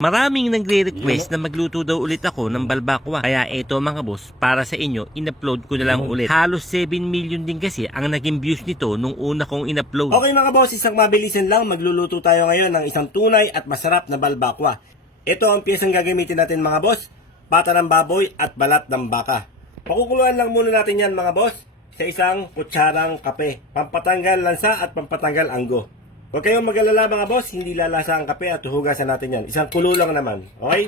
Maraming nagre-request na magluto daw ulit ako ng balbakwa. Kaya eto mga boss, para sa inyo, in-upload ko na lang ulit. Halos 7 million din kasi ang naging views nito nung una kong in-upload. Okay mga boss, isang mabilisan lang. Magluluto tayo ngayon ng isang tunay at masarap na balbakwa. Ito ang piyesang gagamitin natin mga boss. Pata ng baboy at balat ng baka. Pakukuluan lang muna natin yan mga boss sa isang kutsarang kape. Pampatanggal lansa at pampatanggal anggo. Huwag kayong mag-alala mga boss, hindi lalasa ang kape at huhugasan natin yan. Isang kulo lang naman, okay?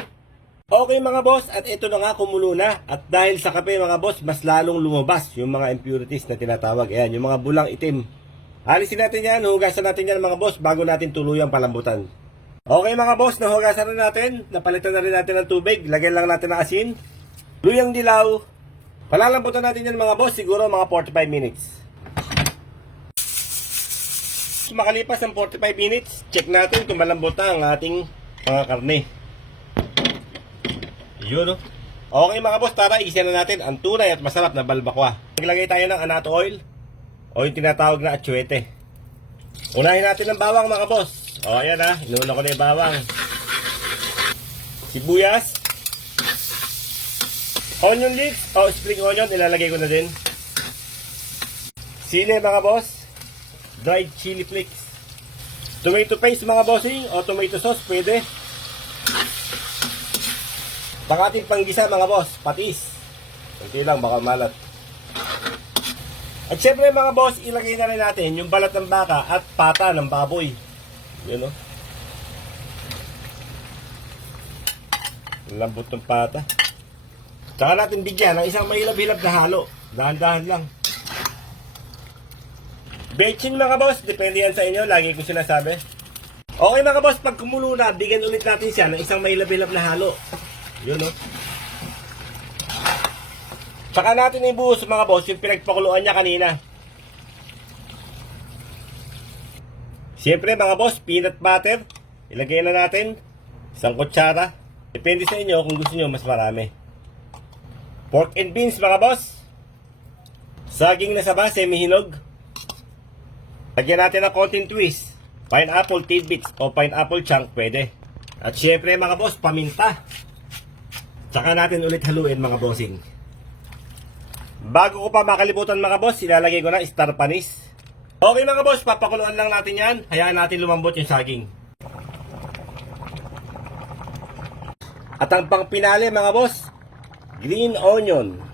Okay mga boss, at ito na nga kumulo na. At dahil sa kape mga boss, mas lalong lumabas yung mga impurities na tinatawag. Ayan, yung mga bulang itim. Alisin natin yan, huhugasan natin yan mga boss bago natin tuluyang palambutan. Okay mga boss, nahugasan na natin. Napalitan na rin natin ng tubig. Lagyan lang natin ng asin. Luyang dilaw. Palalambutan natin yan mga boss, siguro mga 45 minutes. Makalipas ng 45 minutes, check natin kung malambot na ang ating mga karne. Yun, no? Okay mga boss, tara, isa na natin ang tunay at masarap na balbakwa. Maglagay tayo ng annatto oil o yung tinatawag na atsuete. Unahin natin ang bawang mga boss. O ayan ha, inuna ko na yung bawang. Sibuyas. Onion leeks o spring onion, ilalagay ko na din. Sili mga boss. Dried chili flakes. Tomato paste mga bossing o tomato sauce pwede. Baka ating panggisa mga boss, patis. Kunti lang baka malat. At syempre mga boss, ilagay na rin natin yung balat ng baka at pata ng baboy. Yun o. Lambot ng pata. Tsaka natin bigyan ng isang mahilab-hilab na halo. Dahan-dahan lang. Betching mga boss, depende yan sa inyo, lagi ko sinasabi. Okay mga boss, pag kumulo na, bigyan ulit natin siya ng isang mahilab-hilab na halo. Yun o. Saka natin ibuhos mga boss yung pinagpakuluan niya kanina. Siyempre mga boss, peanut butter. Ilagay na natin isang kutsara. Depende sa inyo kung gusto nyo mas marami. Pork and beans mga boss. Saging na saba, semi-hinog. Lagyan natin ng konting twist. Pineapple tidbits o pineapple chunk pwede. At syempre mga boss, paminta. Tsaka natin ulit haluin mga bossing. Bago ko pa makalimutan mga boss, ilalagay ko na star panis. Okay mga boss, papakuluan lang natin yan. Hayaan natin lumambot yung saging. At ang pangpinali mga boss, green onion.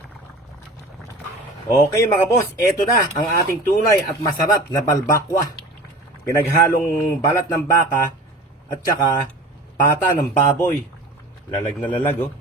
Okay mga boss, eto na ang ating tunay at masarap na balbakwa. Pinaghalong balat ng baka at saka pata ng baboy. Lalag na lalag oh.